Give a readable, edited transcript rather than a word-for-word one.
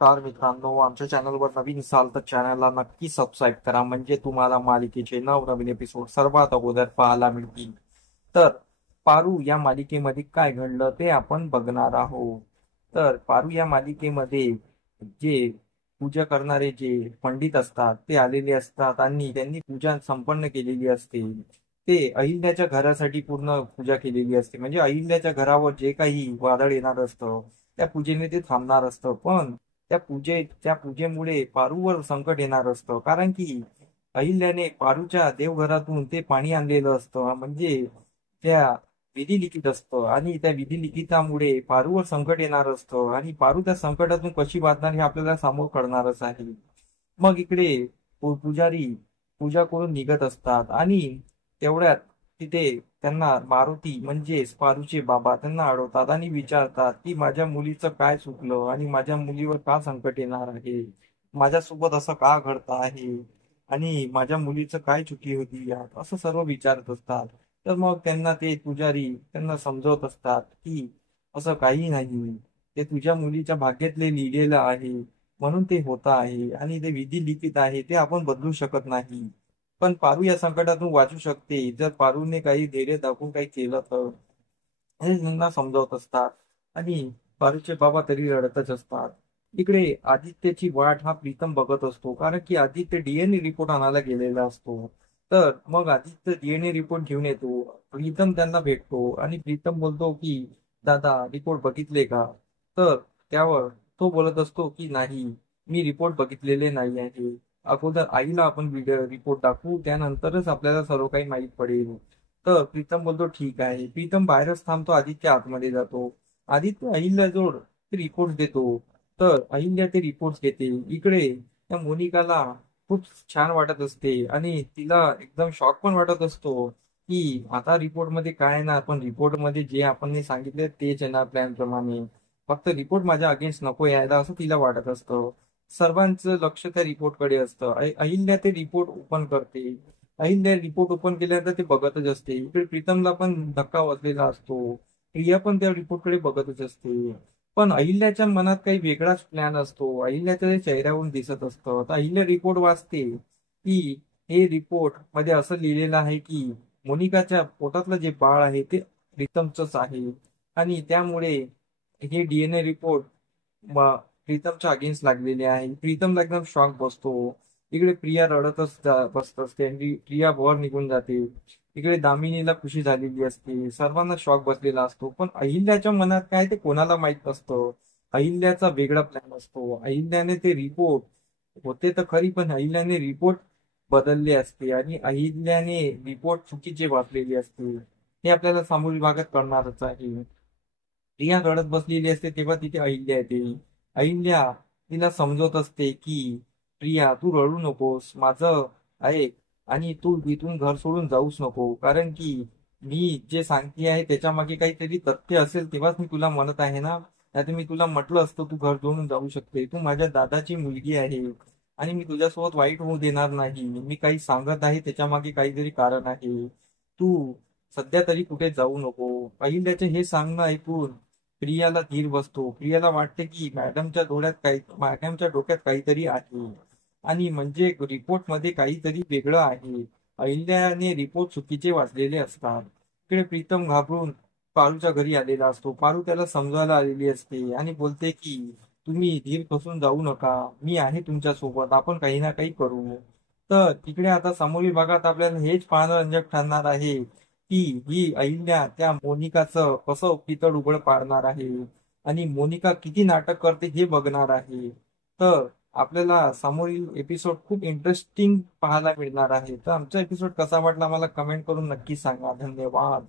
तर मित्रांनो, आमच्या चॅनलवर नवीन असाल तर चॅनलला नक्की सबस्क्राईब करा, म्हणजे तुम्हाला मालिकेचे नवनवीन एपिसोड सर्वात अगोदर पाहायला मिळतील. तर पारू या मालिकेमध्ये काय घडलं ते आपण बघणार आहोत. तर पारू या मालिकेमध्ये जे पूजा करणारे जे पंडित असतात ते आलेले असतात आणि त्यांनी पूजा संपन्न केलेली असते. ते अहिल्याच्या घरासाठी पूर्ण पूजा केलेली असते, म्हणजे अहिल्याच्या घरावर जे काही वादळ येणार असतं त्या पूजेने ते थांबणार असतं. पण त्या पूजेमुळे पारूवर संकट येणार असतं, कारण की अहिल्याने पारूच्या देवघरातून ते पाणी आणलेलं असतं, म्हणजे त्या विधी लिखित असतं आणि त्या विधी लिखितामुळे पारूवर संकट येणार असतं आणि पारू त्या संकटातून कशी वाचणार हे आपल्याला समोर कळणारच आहे. मग इकडे पुजारी पूजा करून निघत असतात आणि तेवढ्यात तिथे त्यांना मारुती म्हणजेच पारूचे बाबा त्यांना अडवतात आणि विचारतात की माझ्या मुलीचं काय चुकलं आणि माझ्या मुलीवर का संकट येणार आहे, माझ्यासोबत असं का घडत आहे आणि माझ्या मुलीचं काय चुकी होती यात, असं सर्व विचारत असतात. तर मग त्यांना ते पुजारी त्यांना समजवत असतात की असं काही नाही, ते तुझ्या मुलीच्या भाग्यातले लिहिलेलं आहे, म्हणून ते होत आहे आणि ते विधी लिखित आहे, ते आपण बदलू शकत नाही. पण पारू या संकटातून वाचू शकते जर पारूने काही धैर्य दाखवून काही केलं तर, हे त्यांना समजावत असतात. आणि पारूचे बाबा तरी रडतच असतात. इकडे आदित्यची वाट हा प्रीतम बघत असतो, कारण की आदित्य डीएनए रिपोर्ट आणायला गेलेला असतो. तर मग आदित्य डीएनए रिपोर्ट घेऊन येतो. प्रीतम त्यांना भेटतो आणि प्रीतम बोलतो की दादा रिपोर्ट बघितले का? तर त्यावर तो बोलत असतो की नाही, मी रिपोर्ट बघितलेले नाही आहे. अगोदर आईला आपण रिपोर्ट दाखवू, त्यानंतरच आपल्याला सर्व काही माहीत पडेल. तर प्रीतम बोलतो ठीक आहे. प्रीतम बाहेरच थांबतो, आदित्य आतमध्ये जातो. आदित्य अहिल्याजवळ ते रिपोर्ट देतो. तर अहिल्या ते रिपोर्ट घेते. इकडे त्या मोनिकाला खूप छान वाटत असते आणि तिला एकदम शॉक पण वाटत असतो की आता रिपोर्ट मध्ये काय येणार, पण रिपोर्ट मध्ये जे आपण सांगितले तेच येणार प्लॅन प्रमाणे. फक्त रिपोर्ट माझ्या अगेन्स्ट नको यायला असं तिला वाटत असतं. सर्वांचं लक्ष त्या रिपोर्टकडे असतं. अहिल्या ते रिपोर्ट ओपन करते. अहिल्या रिपोर्ट ओपन केल्यानंतर ते बघतच असते. इकडे प्रीतमला पण धक्का बसलेला असतो. प्रिया पण त्या रिपोर्टकडे बघतच असते. पण अहिल्याच्या मनात काही वेगळाच प्लॅन असतो, अहिल्याच्या त्या चेहऱ्यावरून दिसत असतं. तर अहिल्या रिपोर्ट वाचते की हे रिपोर्ट मध्ये असं लिहिलेलं आहे की मोनिकाच्या पोटातलं जे बाळ आहे ते प्रीतमचंच आहे आणि त्यामुळे हे डीएनए रिपोर्ट प्रीतमच्या अगेन्स्ट लागलेले आहे. प्रीतमला एकदम शॉक बसतो. इकडे प्रिया रडतच बसत असते आणि प्रिया वर निघून जाते. इकडे दामिनीला खुशी झालेली असते. सर्वांना शॉक बसलेला असतो, पण अहिल्याच्या मनात काय ते कोणाला माहित नसतं. अहिल्याचा वेगळा प्लॅन असतो. अहिल्याने ते रिपोर्ट होते तर खरी, पण अहिल्याने रिपोर्ट बदलले असते आणि अहिल्याने रिपोर्ट चुकीचे वाचलेले असते. हे आपल्याला सामोरील भागात कळणारच आहे. प्रिया रडत बसलेली असते तेव्हा तिथे अहिल्या येते. अहिल्या तिला समजवत असते की प्रिया तू रडू नकोस, माझं ऐक आणि तू इथून घर सोडून जाऊच नको, कारण की मी जे सांगते आहे त्याच्या मागे काहीतरी तथ्य असेल तेव्हाच मी तुला म्हणत आहे ना. नाहीतर मी तुला म्हटलं असतं तू घर सोडून जाऊ शकते. तू माझ्या दादाची मुलगी आहे आणि मी तुझ्यासोबत वाईट होऊ देणार नाही. मी काही सांगत आहे त्याच्या मागे काहीतरी कारण आहे. तू सध्या तरी कुठे जाऊ नको. अहिल्याचे हे सांगणं ऐकून प्रियाला धीर बसतो. प्रियाला वाटते की मॅडमच्या डोक्यात काहीतरी आहे आणि म्हणजे रिपोर्ट मध्ये काहीतरी वेगळं आहे. अहिल्याने रिपोर्ट चुकीचे वाचलेले असतात. इकडे प्रीतम घाबरून पारूच्या घरी आलेला असतो. पारू त्याला समजायला आलेली असते आणि बोलते की तुम्ही धीर खचून जाऊ नका, मी आहे तुमच्या सोबत, आपण काही ना काही करू. तर तिकडे आता समोरील भागात आपल्याला हेच पाहणं रंजक ठरणार आहे की ही अहिल्या त्या मोनिकाचं कसं पितळ उघड पाडणार आहे आणि मोनिका किती नाटक करते हे बघणार आहे. तर आपल्याला समोरील एपिसोड खूप इंटरेस्टिंग पाहायला मिळणार आहे. तर आमचा एपिसोड कसा वाटला मला कमेंट करून नक्की सांगा. धन्यवाद.